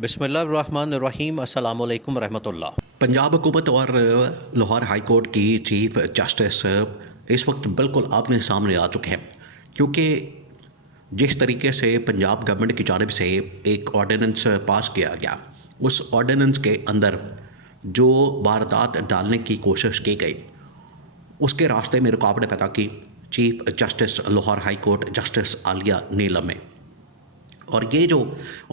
बिस्मिल्लाहिर्रहमानिर्रहीम अस्सलामु अलैकुम रहमतुल्लाह। पंजाब हुकूमत और लाहौर हाई कोर्ट की चीफ जस्टिस इस वक्त बिल्कुल आपने सामने आ चुके हैं, क्योंकि जिस तरीके से पंजाब गवर्नमेंट की जानिब से एक ऑर्डिनेंस पास किया गया, उस ऑर्डिनेंस के अंदर जो वारदात डालने की कोशिश की गई, उसके रास्ते में रुकावटें पैदा की chief justice Lahore high court justice Aliya Neelam में। और ये जो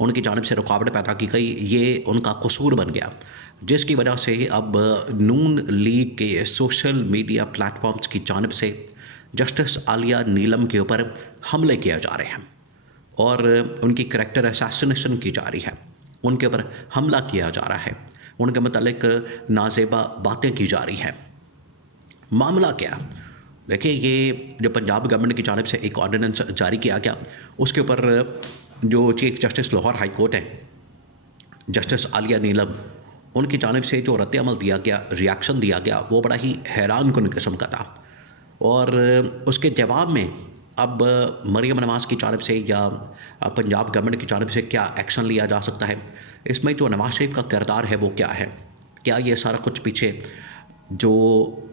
उनकी जानिब से रुकावट पैदा की गई, ये उनका कसूर बन गया, जिसकी वजह से अब नून लीग के सोशल मीडिया प्लेटफॉर्म्स की जानिब से जस्टिस आलिया नीलम के ऊपर हमले किए जा रहे हैं और उनकी करैक्टर असैसिनेशन की जा रही है, उनके ऊपर हमला किया जा रहा है, उनके मतलब नाजेबा बातें की जा रही हैं। मामला क्या? देखिए, ये जो पंजाब गवर्नमेंट की जानिब से एक ऑर्डिनेंस जारी किया गया, उसके ऊपर जो chief justice Lahore high court है जस्टिस आलिया नीलम, उनकी जानिब से जो रद्द-ए-अमल दिया गया, रिएक्शन दिया गया, वो बड़ा ही हैरानकुन किस्म का था। और उसके जवाब में अब मरियम नवाज़ की जानिब से या पंजाब गवर्नमेंट की जानिब से क्या एक्शन लिया जा सकता है, इसमें जो नवाज शरीफ का किरदार है वो क्या है, क्या ये सारा कुछ पीछे जो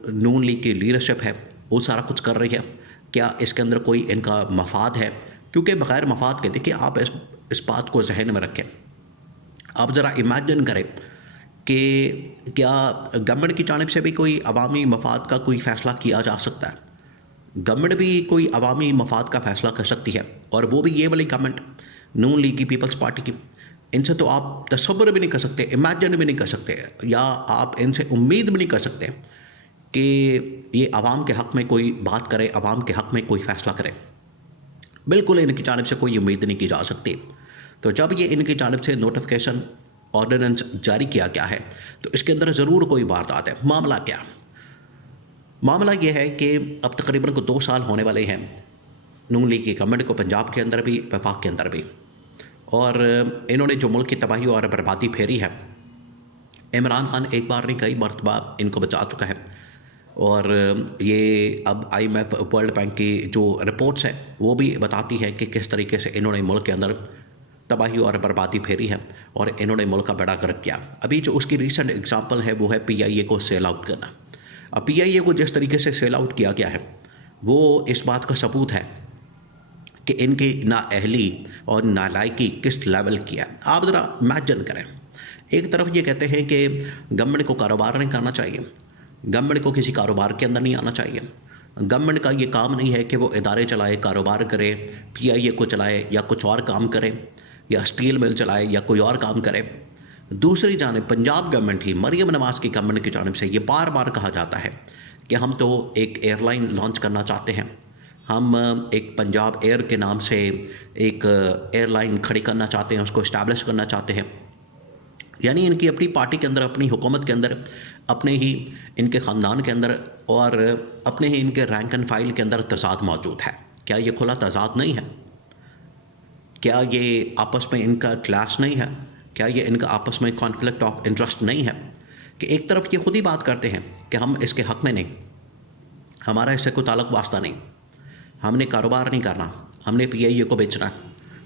नून लीग की लीडरशिप है वो सारा कुछ कर रही है, क्या इसके अंदर कोई इनका मफाद है? क्योंकि बग़ैर मफाद के, देखिए, आप इस बात को जहन में रखें, आप ज़रा इमेजिन करें कि क्या गवर्नमेंट की जानिब से भी कोई अवामी मफाद का कोई फ़ैसला किया जा सकता है? गवर्नमेंट भी कोई अवामी मफाद का फ़ैसला कर सकती है, और वो भी ये वाली गवर्नमेंट नून लीग की, पीपल्स पार्टी की। इनसे तो आप तसव्वुर भी नहीं कर सकते, इमेजिन भी नहीं कर सकते, या आप इनसे उम्मीद भी नहीं कर सकते कि ये अवाम के हक़ में कोई बात करे, अवाम के हक़ में कोई फ़ैसला करे। बिल्कुल इनकी जानिब से कोई उम्मीद नहीं की जा सकती। तो जब ये इनकी जानिब से नोटिफिकेशन ऑर्डिनेंस जारी किया गया है, तो इसके अंदर ज़रूर कोई वारदात है। मामला क्या? मामला ये है कि अब तकरीबन को 2 साल होने वाले हैं नून लीग की गवर्नमेंट को, पंजाब के अंदर भी, वफाक के अंदर भी, और इन्होंने जो मुल्क की तबाही और बर्बादी फेरी है, इमरान खान एक बार नहीं कई मरतबा इनको बचा चुका है। और ये अब IMF, वर्ल्ड बैंक की जो रिपोर्ट्स है वो भी बताती है कि किस तरीके से इन्होंने मुल्क के अंदर तबाही और बर्बादी फेरी है और इन्होंने मुल्क का बेड़ा गर्क किया। अभी जो उसकी रीसेंट एग्जांपल है वो है PIA को सेल आउट करना। अब PIA को जिस तरीके से सेल आउट किया गया है, वो इस बात का सबूत है कि इनकी नाअहली और नालायकी किस लेवल की है। आप ज़रा इमेजिन करें, एक तरफ ये कहते हैं कि गवर्नमेंट को कारोबार नहीं करना चाहिए, गवर्नमेंट को किसी कारोबार के अंदर नहीं आना चाहिए, गवर्नमेंट का ये काम नहीं है कि वो इदारे चलाए, कारोबार करे, PIA को चलाए या कुछ और काम करे, या स्टील मिल चलाए या कोई और काम करे। दूसरी जानिब पंजाब गवर्नमेंट ही, मरियम नवाज़ की गवर्नमेंट की जानिब से ये बार बार कहा जाता है कि हम तो एक एयरलाइन लॉन्च करना चाहते हैं, हम एक पंजाब एयर के नाम से एक एयरलाइन खड़ी करना चाहते हैं, उसको इस्टेब्लिश करना चाहते हैं। यानी इनकी अपनी पार्टी के अंदर, अपनी हुकूमत के अंदर, अपने ही इनके ख़ानदान के अंदर और अपने ही इनके रैंक एंड फाइल के अंदर तज़ाद मौजूद है। क्या ये खुला तज़ाद नहीं है? क्या ये आपस में इनका क्लैश नहीं है? क्या ये इनका आपस में कॉन्फ्लिक्ट ऑफ इंटरेस्ट नहीं है कि एक तरफ ये खुद ही बात करते हैं कि हम इसके हक़ में नहीं, हमारा इससे कोई ताल्लुक़ वास्ता नहीं, हमने कारोबार नहीं करना, हमने PIA को बेचना,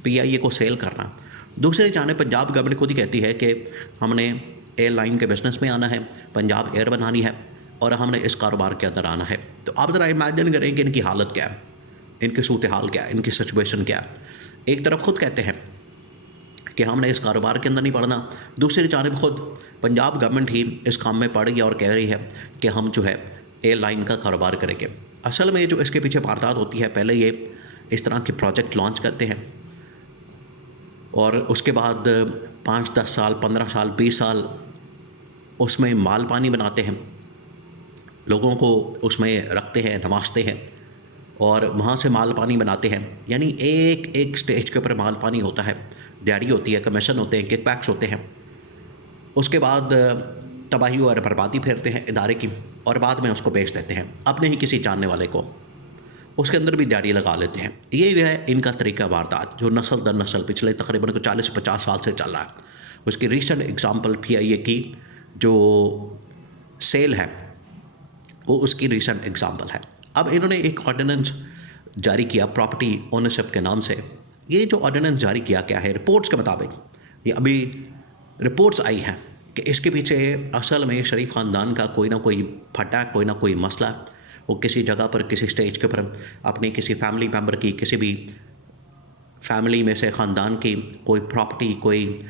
PIA को सेल करना। दूसरी जानिब पंजाब गवर्नमेंट खुद ही कहती है कि हमने एयरलाइन के बिज़नेस में आना है, पंजाब एयर बनानी है और हमने इस कारोबार के अंदर आना है। तो आप ज़रा इमेजिन करें कि इनकी हालत क्या है, इनकी सूरत हाल क्या है, इनकी सिचुएशन क्या है। एक तरफ खुद कहते हैं कि हमने इस कारोबार के अंदर नहीं पड़ना, दूसरी जानिब खुद पंजाब गवर्नमेंट ही इस काम में पड़ गई और कह रही है कि हम जो है एयरलाइन का कारोबार करेंगे। असल में जो इसके पीछे वारदात होती है, पहले ये इस तरह के प्रोजेक्ट लॉन्च करते हैं और उसके बाद 5, 10 साल, 15 साल, 20 साल उसमें माल पानी बनाते हैं, लोगों को उसमें रखते हैं, नवाजते हैं और वहाँ से माल पानी बनाते हैं। यानी एक एक स्टेज के ऊपर माल पानी होता है, दिहाड़ी होती है, कमीशन होते हैं, किकबैक्स होते हैं। उसके बाद तबाही और बर्बादी फेरते हैं इदारे की और बाद में उसको बेच देते हैं अपने ही किसी जानने वाले को, उसके अंदर भी दिहाड़ी लगा लेते हैं। ये है इनका तरीका वारदात जो नस्ल दर नस्ल पिछले तकरीबन 40-50 साल से चल रहा है। उसकी रीसेंट एग्जांपल PIA की जो सेल है वो उसकी रीसेंट एग्जांपल है। अब इन्होंने एक ऑर्डिनेंस जारी किया प्रॉपर्टी ओनरशिप के नाम से। ये जो ऑर्डिनेंस जारी किया गया है रिपोर्ट्स के मुताबिक, ये अभी रिपोर्ट्स आई हैं कि इसके पीछे असल में शरीफ ख़ानदान का कोई ना कोई फटा, कोई ना कोई मसला, वो किसी जगह पर किसी स्टेज के ऊपर अपनी किसी फैमिली मेम्बर की, किसी भी फैमिली में से ख़ानदान की कोई प्रॉपर्टी, कोई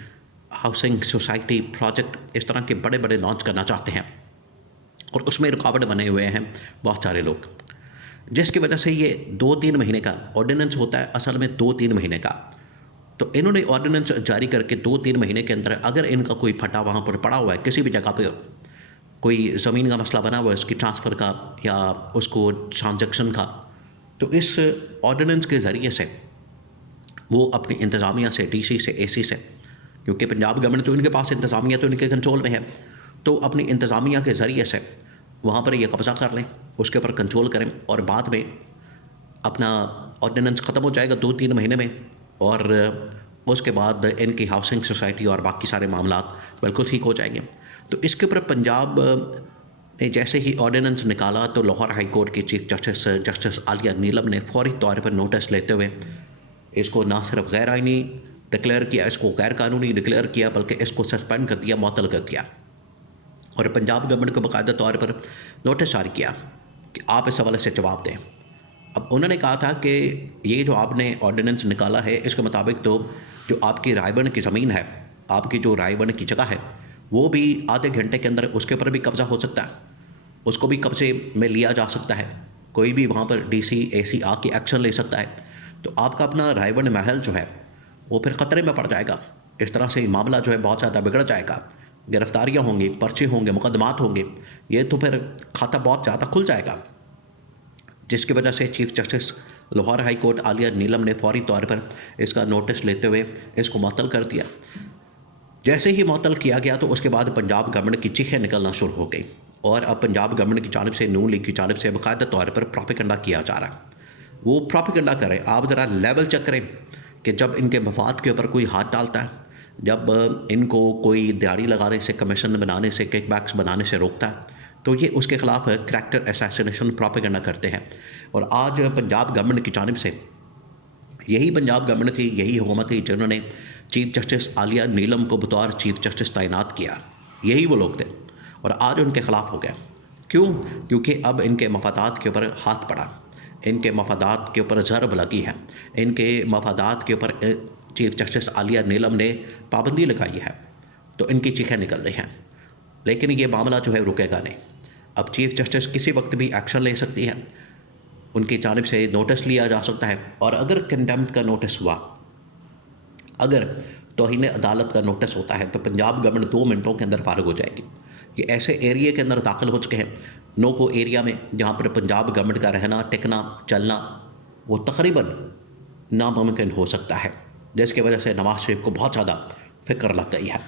हाउसिंग सोसाइटी प्रोजेक्ट इस तरह के बड़े बड़े लॉन्च करना चाहते हैं और उसमें रुकावट बने हुए हैं बहुत सारे लोग, जिसकी वजह से ये 2-3 महीने का ऑर्डिनेंस होता है, असल में 2-3 महीने का। तो इन्होंने ऑर्डिनेंस जारी करके 2-3 महीने के अंदर अगर इनका कोई फटा वहाँ पर पड़ा हुआ है, किसी भी जगह पे कोई ज़मीन का मसला बना हुआ है उसकी ट्रांसफ़र का या उसको ट्रांजैक्शन का, तो इस ऑर्डिनेंस के ज़रिए से वो अपनी इंतज़ामिया से, डीसी से, एसी से, क्योंकि पंजाब गवर्नमेंट तो इनके पास इंतज़ामिया तो इनके कंट्रोल में है, तो अपनी इंतज़ामिया के ज़रिए से वहाँ पर ये कब्ज़ा कर लें, उसके ऊपर कंट्रोल करें और बाद में अपना ऑर्डिनेंस ख़त्म हो जाएगा 2-3 महीने में और उसके बाद इनकी हाउसिंग सोसाइटी और बाकी सारे मामला बिल्कुल ठीक हो जाएंगे। तो इसके ऊपर पंजाब ने जैसे ही ऑर्डिनेंस निकाला तो लाहौर हाई कोर्ट की चीफ जस्टिस आलिया नीलम ने फौरी तौर पर नोटिस लेते हुए इसको ना सिर्फ गैर आइनी डिक्लेयर किया, इसको गैर कानूनी डिक्लेयर किया, बल्कि इसको सस्पेंड कर दिया, मुअत्तल कर दिया और पंजाब गवर्नमेंट को बाकायदा तौर पर नोटिस जारी किया कि आप इस हवाले से जवाब दें। अब उन्होंने कहा था कि ये जो आपने ऑर्डिनेंस निकाला है इसके मुताबिक तो जो आपकी रायबन की ज़मीन है, आपकी जो रायबन की जगह है, वो भी आधे घंटे के अंदर उसके ऊपर भी कब्ज़ा हो सकता है, उसको भी कब्ज़े में लिया जा सकता है, कोई भी वहाँ पर डीसी एसी आके एक्शन ले सकता है। तो आपका अपना रायबन महल जो है वो फिर ख़तरे में पड़ जाएगा। इस तरह से मामला जो है बहुत ज़्यादा बिगड़ जाएगा, गिरफ्तारियाँ होंगी, पर्चे होंगे, मुकदमात होंगे, ये तो फिर खाता बहुत ज़्यादा खुल जाएगा, जिसकी वजह से chief justice Lahore high court Aliya Neelam ने फौरी तौर पर इसका नोटिस लेते हुए इसको मुअत्तल कर दिया। जैसे ही मुअत्तल किया गया तो उसके बाद पंजाब गवर्नमेंट की चीखें निकलना शुरू हो गई और अब पंजाब गवर्नमेंट की जानिब से, नून लीग की जानिब से बाकायदा तौर पर प्रोपेगेंडा किया जा रहा है। वो प्रोपेगेंडा करें, आप ज़रा लेवल चेक करें कि जब इनके मफाद के ऊपर कोई हाथ डालता है, जब इनको कोई दिहाड़ी लगाने से, कमीशन बनाने से, किकबैक्स बनाने से रोकता है, तो ये उसके ख़िलाफ़ करैक्टर असैसिनेशन प्रोपेगेंडा करते हैं। और आज पंजाब गवर्नमेंट की जानिब से यही पंजाब गवर्नमेंट थी, यही हुकूमत थी जिन्होंने चीफ जस्टिस आलिया नीलम को बतौर चीफ जस्टिस तैनात किया, यही वो लोग थे और आज उनके ख़िलाफ़ हो गया। क्यों? क्योंकि अब इनके मफादात के ऊपर हाथ पड़ा, इनके मफादात के ऊपर ज़रब लगी है, इनके मफादात के ऊपर चीफ जस्टिस आलिया नीलम ने पाबंदी लगाई है, तो इनकी चीखें निकल रही हैं। लेकिन ये मामला जो है रुकेगा नहीं। अब चीफ जस्टिस किसी वक्त भी एक्शन ले सकती है, उनकी जानिब से नोटिस लिया जा सकता है और अगर कंटेम्प्ट का नोटिस हुआ, अगर तौहीन अदालत का नोटिस होता है तो पंजाब गवर्नमेंट 2 मिनटों के अंदर फारिग हो जाएगी। ये ऐसे एरिया के अंदर दाखिल हो चुके हैं, नो को एरिया में, जहाँ पर पंजाब गवर्नमेंट का रहना, टिकना, चलना वो तकरीबन नामुमकिन हो सकता है, जिसकी वजह से नवाज शरीफ को बहुत ज़्यादा फिक्र लग गई है।